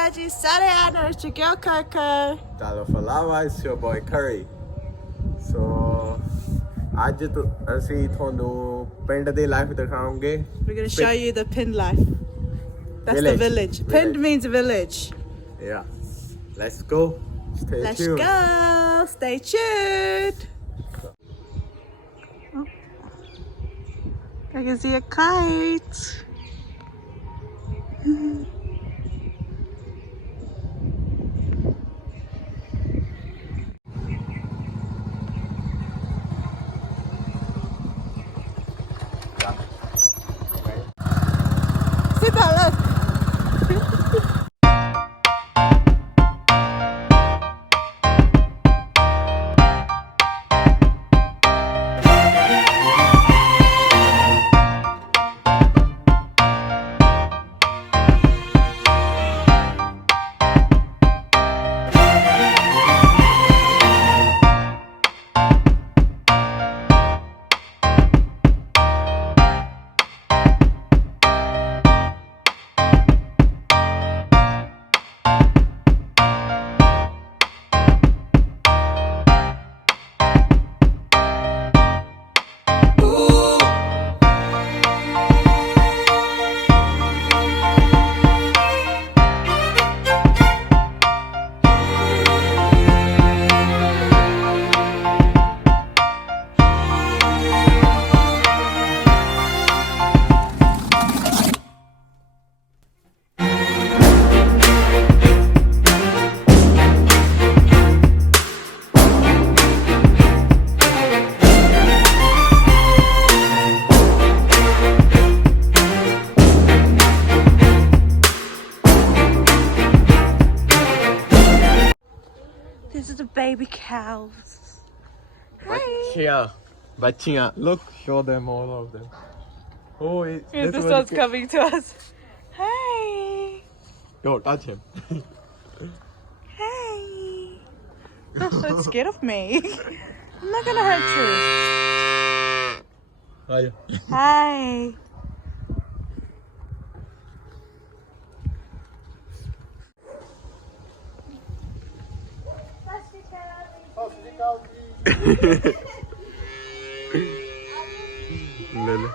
Shika Ji Sarayana, it's your girl Coco. Dalo Falawa, it's your boy Curry. So, ਅੱਜ ਅਸੀਂ ਤੁਹਾਨੂੰ ਪਿੰਡ ਦੀ life ਦਿਖਾਵਾਂਗੇ. We're going to show you the Pind life. That's the village. Pind means village. Yeah. Let's go. Let's go. Stay tuned. I can see a kite. Sit down, look. These are the baby cows. Bachia. Look, show them all of them. Oh, This one's coming to us. Hey. Yo, touch him. Hey. You're so scared of me. I'm not gonna hurt you. Hi. Hi. Lele.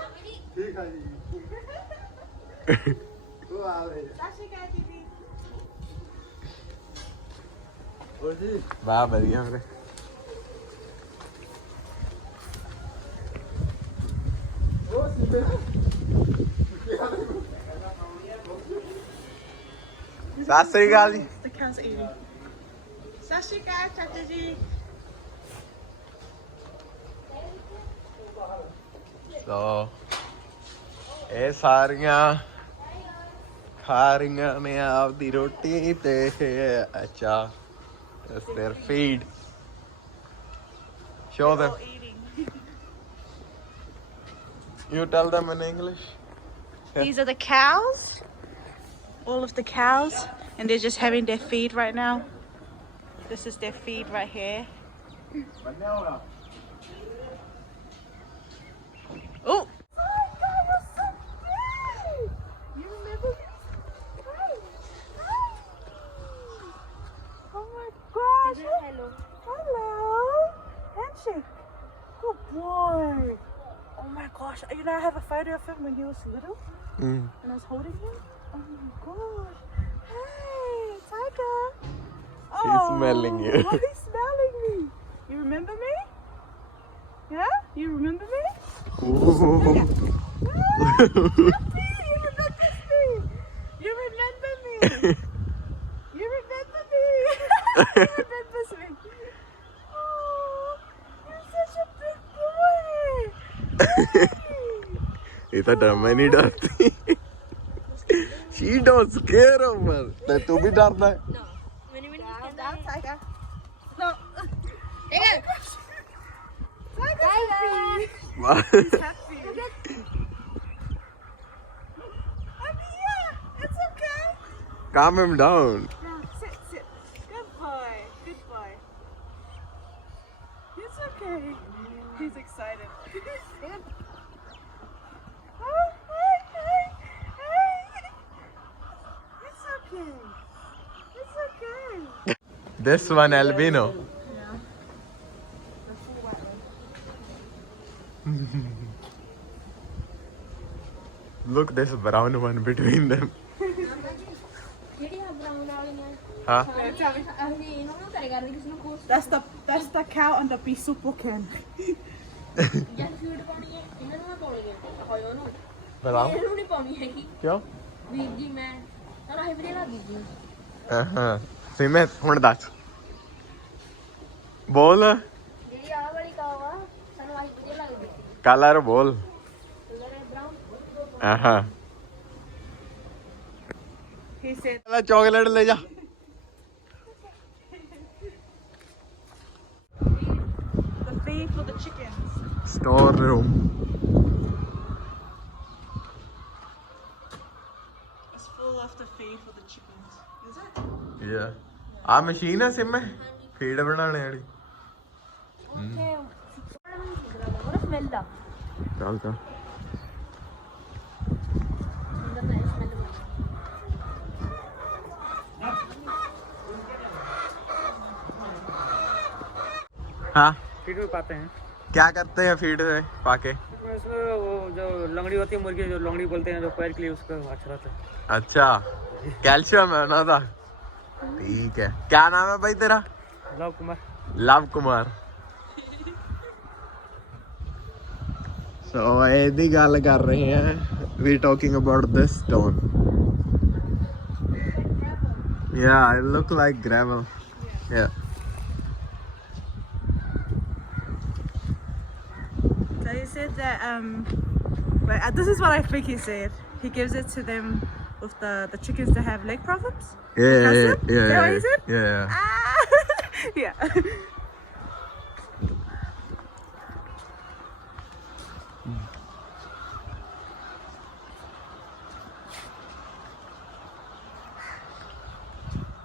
ਵਾਹ ਵਧੀਆ ਵੀਰੇ. ਸਤਿ ਸ੍ਰੀ ਅਕਾਲ ਜੀ. The cow's eating. ਸਤਿ ਸ਼੍ਰੀ ਅਕਾਲ ਚਾਚਾ ਜੀ. So, ਇਹ ਸਾਰੀਆਂ ਖਾ ਰਹੀਆਂ ਨੇ ਆਪਦੀ ਰੋਟੀ ਤੇ ਅੱਛਾ it's their feed. Show them. You tell them in English. These are the cows. All of the cows, and they're just having their feed right now. This is their feed right here. Oh! Hello. Hello. Handshake. Good boy. Oh my gosh. You know, I have a photo of him when he was little. And I was holding him. Oh my gosh. Hey, Tiger. He's smelling you. Oh, he's smelling me. You remember me? Yeah? You remember me? You remember me. You remember me. You remembers me. Oh, you're such a big boy. ਇਹ ਤਾਂ derma ਨਹੀਂ ਡਰਦੀ. She don't scare him, man. ਤੇ ਤੂੰ ਵੀ ਡਰਦਾ ਹੈ? No. Down, Tiger. No. Tiger. Tiger's happy. He's happy. It's okay. Calm him down. Yeah, sit. Good boy. Good boy. It's okay. He's excited. Oh, hey. It's okay. This one albino. Yeah. The full white one. Look, this brown one between them. Huh? That's the cow and the beef soup can. बताओ क्यों सिमत ਹੁਣ ਦੱਸ ਬੋਲ colour ਬੋਲ ਆਹਾਂ He said chocolate ਲੈ ਜਾ the feed for the chickens. store room It's full of the feed for the chickens. Is it? yeah ਆ ਮਸ਼ੀਨ ਹੈ ਸਿਮ ਫੀਡ ਬਣਾਉਣੇ ਵਾਲੀ ਚੱਲ ਚੱਲ हाँ फीड में पाते हैं क्या करते हैं फीड में पाके इसमें वो जो लंगड़ी होती है मुर्गी जो लंगड़ी बोलते हैं जो पैर के लिए उसका अच्छा रहता है अच्छा कैल्शियम है ना था ठीक है क्या नाम है भाई तेरा लव कुमार लव कुमार सो ਇਹਦੀ ਗੱਲ ਕਰ ਰਹੇ हैं we talking about this stone yeah it look like gravel yeah So he said that this is what I think he said. He gives it to them with the chickens that have leg problems. yeah Calcium? yeah Is that what he said? yeah Ah! Yeah.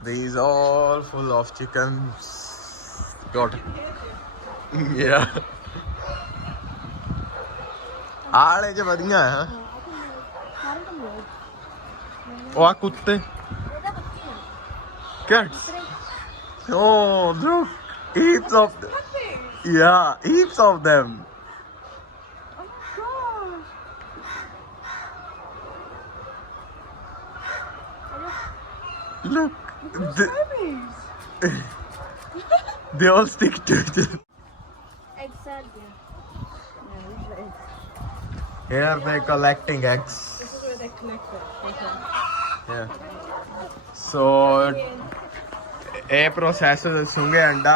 these all full of chickens got yeah ਆਲੇ ਚ ਵਧੀਆ ਹੈ ਉਹ ਆ ਕੁੱਤੇ cats oh look heaps of them yeah heaps of them look they all stick to each other. Exactly. Here they're collecting eggs. This is where they collect it. Yeah. So, ਇਹ process ਦੱਸੂਗੇ ਅੰਡਾ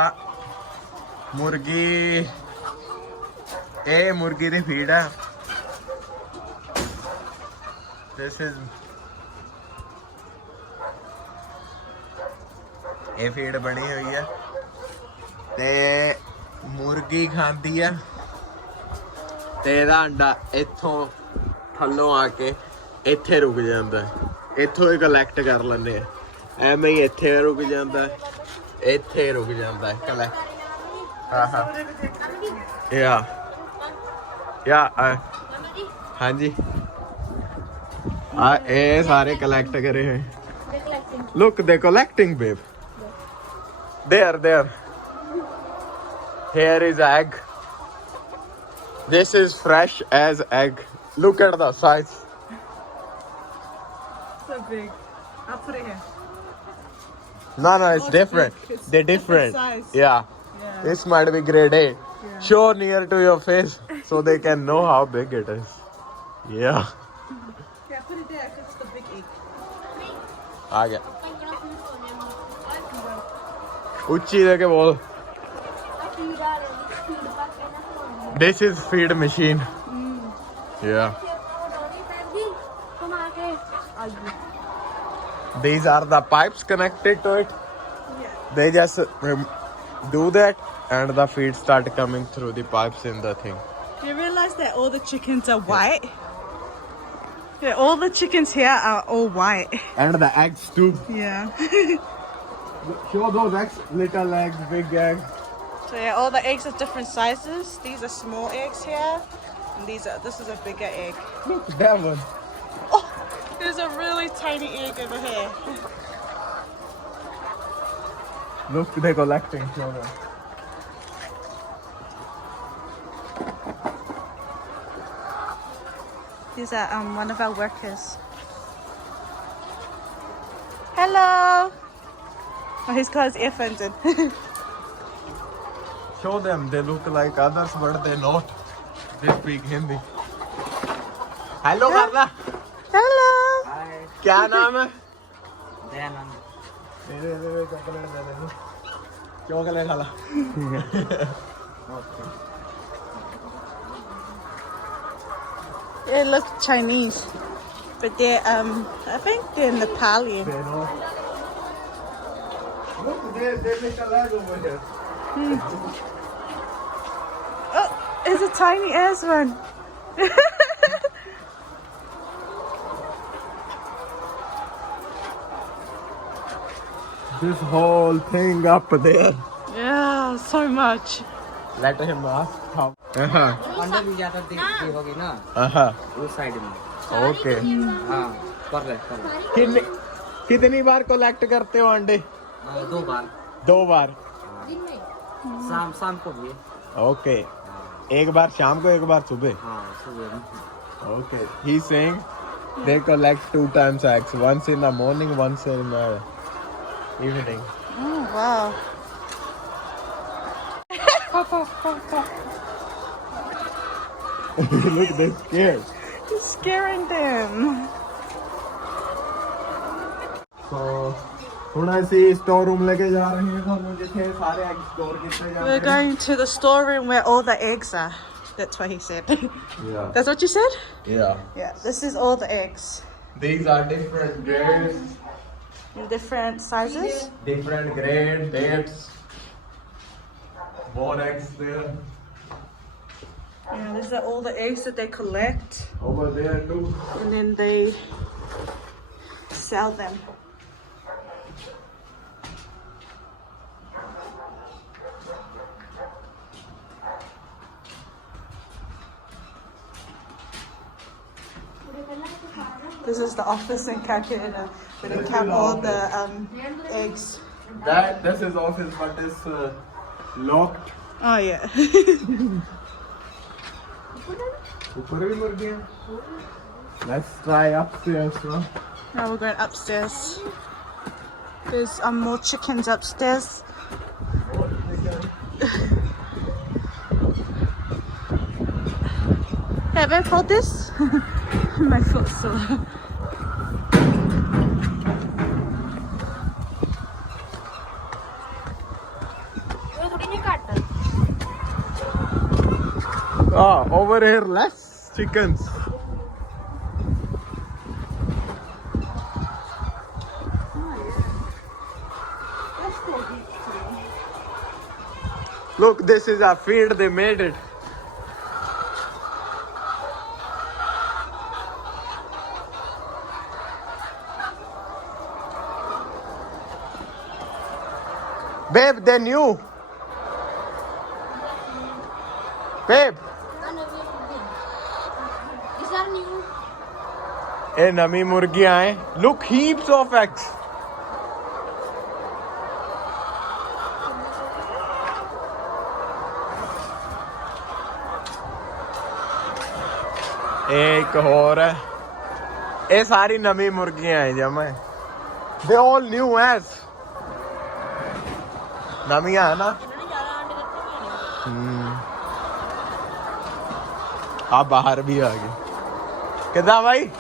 ਮੁਰਗੀ ਇਹ ਮੁਰਗੀ ਦੀ feed ਹੈ this is ਇਹ feed ਬਣੀ ਹੋਈ ਹੈ ਤੇ ਮੁਰਗੀ ਖਾਂਦੀ ਆ ਤੇ ਇਹਦਾ ਅੰਡਾ ਇੱਥੋਂ ਥੱਲੋਂ ਆ ਕੇ ਇੱਥੇ ਰੁਕ ਜਾਂਦਾ ਇੱਥੋਂ ਹੀ ਕਲੈਕਟ ਕਰ ਲੈਂਦੇ ਆ ਐਵੇਂ ਹੀ ਇੱਥੇ ਰੁਕ ਜਾਂਦਾ ਇੱਥੇ ਰੁਕ ਜਾਂਦਾ ਕਲੈਕਟ ਹਾਂ ਹਾਂ ਯਾ ਹਾਂਜੀ ਆ ਇਹ ਸਾਰੇ ਕਲੈਕਟ ਕਰੇ ਹੋਏ look they collecting babe there here is egg this is fresh as egg look at the size So big. I'll put it here. no it's different It's they're different size. yeah this might be grade A show near to your face so they can know how big it is yeah Yeah, put it there because it's the big egg. आ गया ऊंची देके बोल this is feed machine yeah these are the pipes connected to it they just do that and the feed start coming through the pipes in the thing Do you realize that all the chickens are white? Yeah, all the chickens here are all white. and the eggs too Yeah. show those eggs little eggs big eggs So yeah, all the eggs are different sizes. These are small eggs here. And this is a bigger egg. look that one Oh, there's a really tiny egg over here. Look, they're collecting. Show them. These are one of our workers. Hello. Oh, he's got his earphones in. Show them. They look like others, but they're not. They speak Hindi. Hello, Karla. Hello. Hi. क्या नाम है? Dayanand. Chocolate दे दे. Chocolate खाला. They look Chinese, but they're I think they're Nepali. They know. Look, they make a lag over here. Oh, it's a tiny ass one. This whole thing up there. Yeah, so much. Let him ask how. अंदर भी ज्यादा देखोगे ना उस side में. Okay. हाँ कर ले. कितनी बार कलेक्ट करते हो अंडे? 2 बार. 2 बार. शाम को भी. Okay. एक बार शाम को, एक बार सुबह. हाँ सुबह. Okay. He's saying they collect 2 times eggs. Once in the morning, once in the evening. Oh wow. Look, they're scared. You're scaring them. So, ਹੁਣ ਅਸੀਂ store room लेके जा रहे हैं हम जिथे सारे egg store किए जाते हैं. We're going to the storeroom where all the eggs are. That's what he said. Yeah. That's what you said? Yeah. Yeah, this is all the eggs. These are different grades, In different sizes. different grade dates. More eggs there. Yeah, these are all the eggs that they collect. Over there too. And then they sell them. This is the office in Calcutta where they count all the eggs. This is office, but it's locked. Oh yeah. ऊपर भी मुर्गियाँ. Let's try upstairs now. Now we're going upstairs. There's more chickens upstairs. Have I felt this? My foot's sore. Over here less chickens. Look, this is a field, they made it. Babe, they're new. Babe. These are new. ए नमी मुर्गियां हैं. Look, heaps of eggs. एक और है. ये सारी नमी मुर्गियां हैं जमा. They all new as. नमियां है ना. आप बाहर भी आ गए. कितना भाई?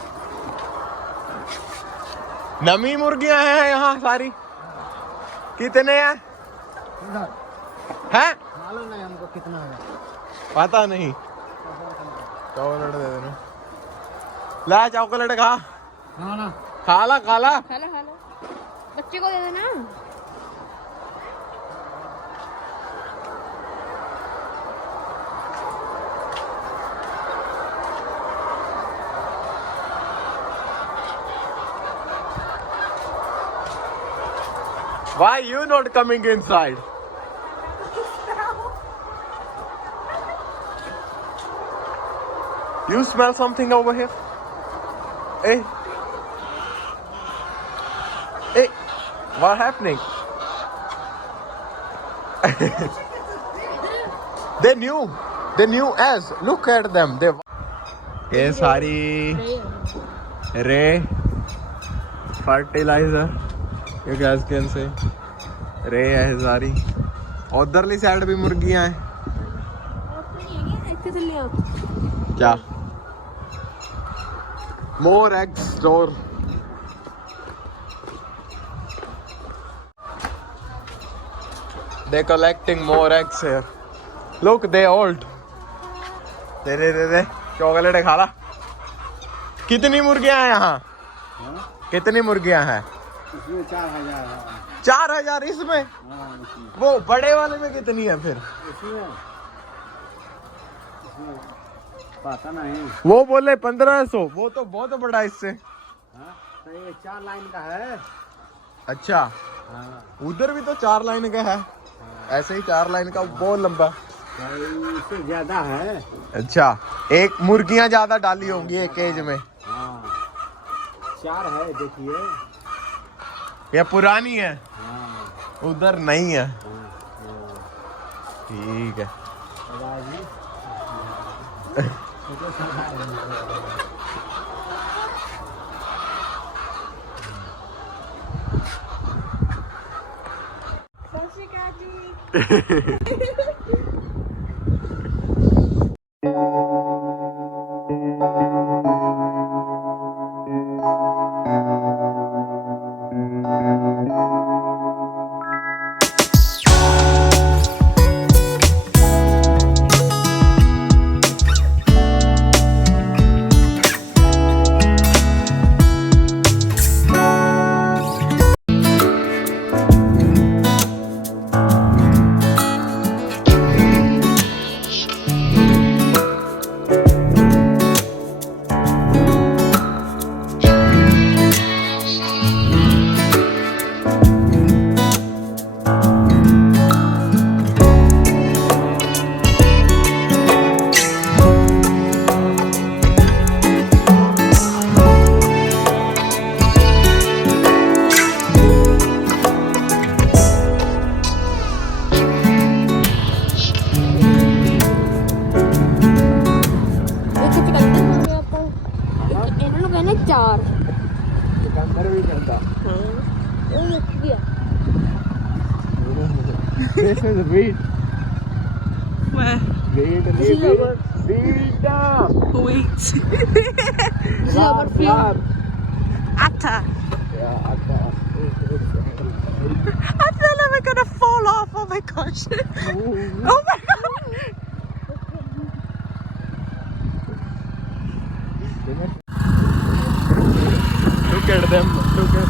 नमी मुर्गियां हैं यहाँ सारी. कितने हैं? हैं? मालूम नहीं हमको कितना है. पता नहीं. चॉकलेट दे देना. ला चॉकलेट खा. ना खाला खाला. हेलो हेलो बच्चे को दे देना. Why you not coming inside? You smell something over here? Hey. Hey. What happening? They knew as. Look at them. They. ये सारी रे फर्टिलाइजर ये गैस कैन से रे है सारी उधरली साइड भी मुर्गियां हैं क्या more eggs store they collecting more eggs here look they old दे चॉकलेट खा ला कितनी मुर्गियां हैं यहाँ कितनी मुर्गियां हैं इसमें 4000 4,000 इसमें वो बड़े वाले में कितनी है फिर इसमें पता नहीं वो बोले 1500 वो तो बहुत बड़ा इससे तो ये 4 लाइन का है अच्छा उधर भी तो 4 लाइन का है ऐसे ही 4 लाइन का बहुत लंबा इससे ज्यादा है अच्छा एक मुर्गियां ज्यादा डाली होंगी एक केज में 4 है देखिए ये पुरानी है हाँ उधर नहीं है ठीक है अंदर भी करता This is wheat. Where? Wheat. Wheat. Flour. Atta. Yeah, atta. I feel like we're gonna fall off. Oh my gosh. Oh my god. Look at them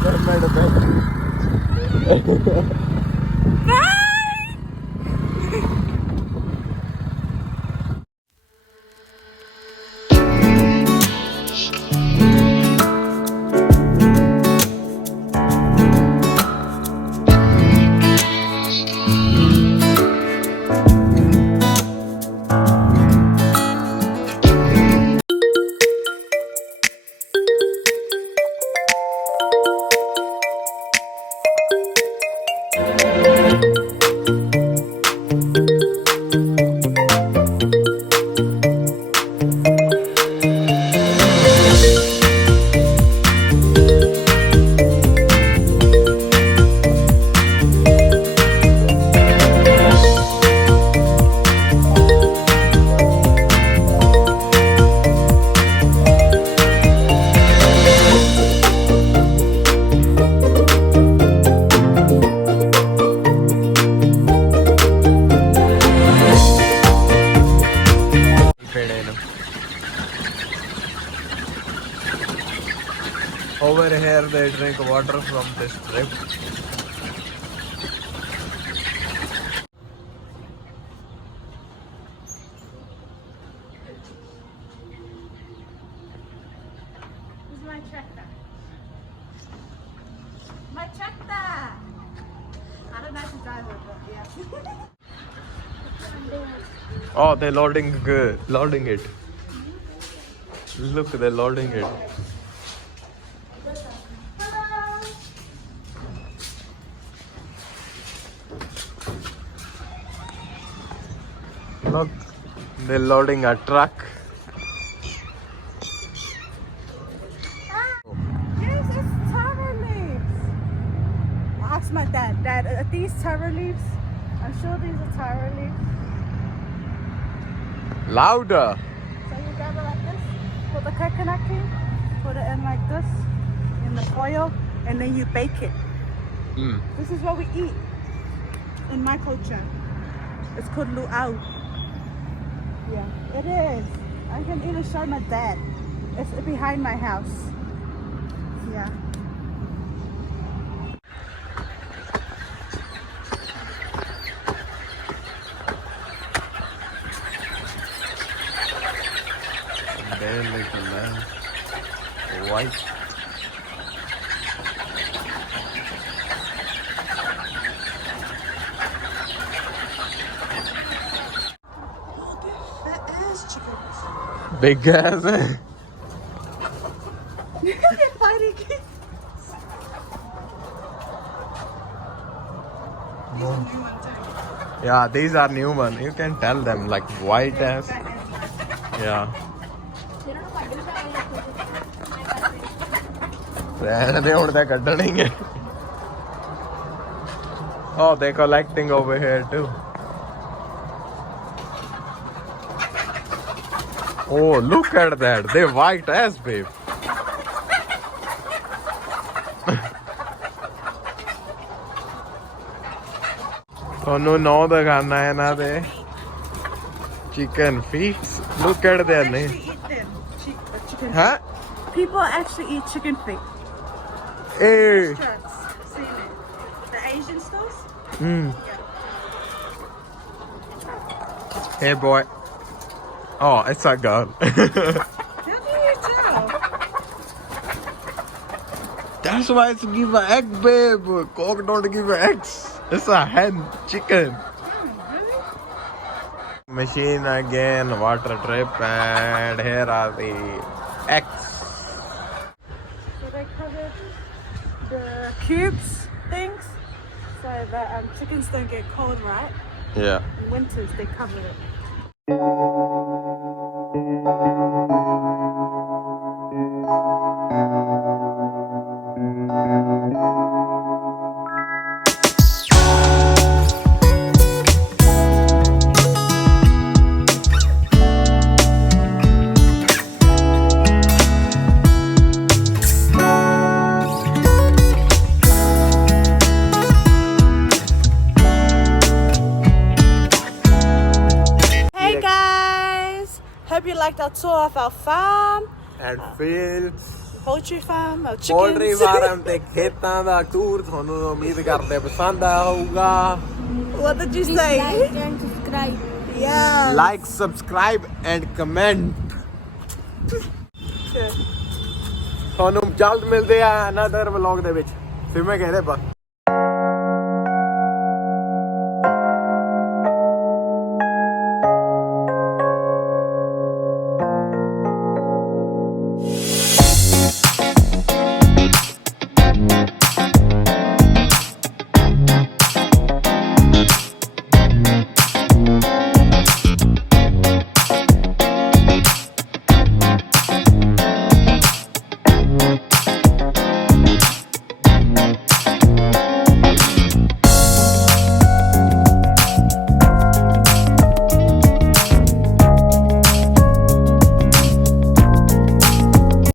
at them. Over here they drink water from this drip. This is my tractor. My tractor. I don't know how to drive it, but yeah. Oh, they're loading it. Look, they're loading it. Look, they're loading a truck. Yes, it's taro leaves. I asked my dad, Dad, are these taro leaves? I'm sure these are taro leaves. Louder. So you grab it like this, put the coconut cream, put it in like this, in the foil, and then you bake it. This is what we eat in my culture. It's called luau. Yeah, it is. I can even show my dad. It's behind my house. Yeah. There, little man. White. Big ass. They're fighting. Yeah, these are new one. You can tell them like white ass. Yeah. They ਹੁਣ ਤਾਂ ਕੱਢਣਗੇ. Oh, they're collecting over here too. Oh, look at that. They're white ass, babe. ਤੁਹਾਨੂੰ ਨੌ ਦਿਖਾਣਾ ਹੈ ਇਹਨਾਂ ਦੇ chicken feet. Look at their name. Eat them. Chicken. Huh? People actually eat chicken feet. Hey. Restaurants. Seen it. The Asian stores? Hey, boy. Oh, it's a girl. How do you tell? That's why it's give an egg, babe. Cock don't give eggs. It's a hen chicken. Machine again, water drip, and here are the eggs. So they covered the cubes things so that chickens don't get cold, right? Yeah. In winters they cover it. Hey guys! Hope you liked our tour of our farm, And fields. poultry farm, our Poultry chickens. farm ਤੇ ਖੇਤਾਂ ਦਾ tour ਤੁਹਾਨੂੰ ਉਮੀਦ ਕਰਦੇ ਪਸੰਦ ਆਇਆ ਹੋਊਗਾ. What did you say? Like and subscribe. Yeah. Like, subscribe and comment. Okay. ਤੁਹਾਨੂੰ ਜਲਦ ਮਿਲਦੇ ਆ ਅਨਦਰ ਵਲੌਗ ਦੇ ਵਿੱਚ. ਫਿਰ ਮੈਂ ਕਹਿੰਦੇ ਬਸ